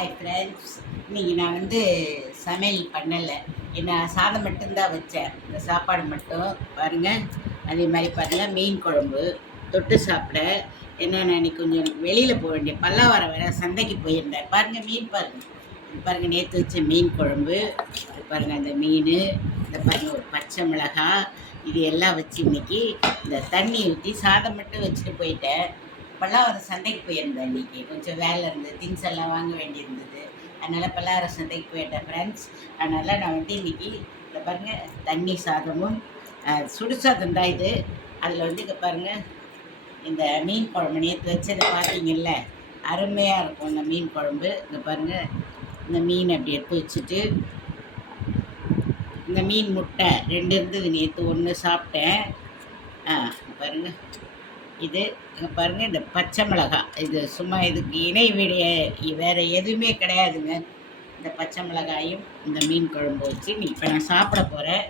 Hi friends. இன்றைக்கி நான் சமையல் பண்ணலை. என்ன சாதம் மட்டும்தான் வச்சேன். இந்த சாப்பாடு மட்டும் பாருங்கள். அதே மாதிரி பாருங்கள், மீன் குழம்பு தொட்டு சாப்பிட. என்னென்ன இன்னைக்கு கொஞ்சம் எனக்கு வெளியில் போக வேண்டிய பல்லாவரம் வேறு சந்தைக்கு போயிருந்தேன். பாருங்கள் மீன் பாருங்கள் நேற்று வச்ச மீன் குழம்பு. அது பாருங்கள் அந்த மீன். இந்த பாருங்கள் ஒரு பச்சை மிளகாய். இது எல்லாம் வச்சு இன்றைக்கி இந்த தண்ணி ஊற்றி சாதம் மட்டும் வச்சுட்டு போயிட்டேன். பல்லாவரம் சந்தைக்கு போயிருந்தேன். இன்றைக்கி கொஞ்சம் வேலை இருந்தது, திங்ஸ் எல்லாம் வாங்க வேண்டியிருந்தது. அதனால் பல்லாவரம் சந்தைக்கு போயிட்டேன் ஃப்ரெண்ட்ஸ். அதனால் நான் இன்றைக்கி இதை பாருங்கள், தண்ணி சாதமும் சுடு சாதம் தான் இது. அதில் இங்கே பாருங்கள், இந்த மீன் குழம்பு நேற்று வச்சதை பார்த்தீங்கல்ல, அருமையாக இருக்கும் இந்த மீன் குழம்பு. இங்கே பாருங்கள், இந்த மீன் அப்படி எடுத்து வச்சுட்டு, இந்த மீன் முட்டை 2 இருந்தது, நேற்று 1 சாப்பிட்டேன். பாருங்கள், இது பாருங்கள், இந்த பச்சை மிளகாய். இது சும்மா இதுக்கு இணை விடைய வேறு எதுவுமே கிடையாதுங்க. இந்த பச்சை மிளகாயும் இந்த மீன் குழம்பு வச்சு இப்போ நான் சாப்பிட போகிறேன்.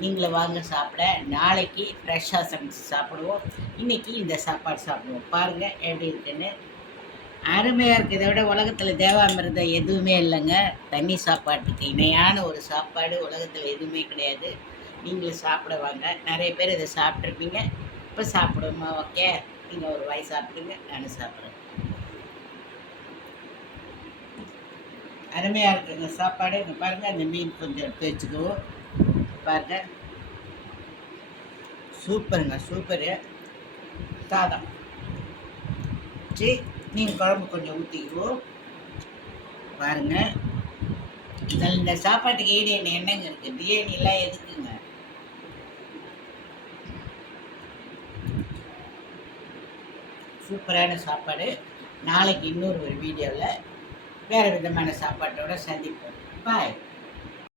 நீங்களும் வாங்க சாப்பிட. நாளைக்கு ஃப்ரெஷ்ஷாக சமைச்சு சாப்பிடுவோம். இன்றைக்கி இந்த சாப்பாடு சாப்பிடுவோம். பாருங்கள் எப்படி இருக்குன்னு. அருமையாக இருக்குது. இதை விட உலகத்தில் தேவாமிர்தம் எதுவுமே இல்லைங்க. தண்ணி சாப்பாட்டுக்கு இணையான ஒரு சாப்பாடு உலகத்தில் எதுவுமே கிடையாது. நீங்களும் சாப்பிட வாங்க. நிறைய பேர் இதை சாப்பிட்ருப்பீங்க. இப்போ சாப்பிடுவோமா? ஓகே, நீங்கள் ஒரு வாய் சாப்பிடுங்க, நானும் சாப்பிட்றேன். அருமையாக இருக்குங்க சாப்பாடு. இங்கே பாருங்கள், அந்த மீன் கொஞ்சம் எடுத்து வச்சுக்குவோம். பாருங்கள், சூப்பருங்க, சூப்பரு. சாதம் வச்சு மீன் குழம்பு கொஞ்சம் ஊற்றிக்குவோம். பாருங்கள், இதில் இந்த சாப்பாட்டுக்கு ஈடு என்னங்க இருக்குது? பிரியாணிலாம் எதுக்குங்க? சூப்பரான சாப்பாடு. நாளைக்கு இன்னொரு வீடியோவில் வேறு விதமான சாப்பாட்டோடு சந்திப்போம். பாய்.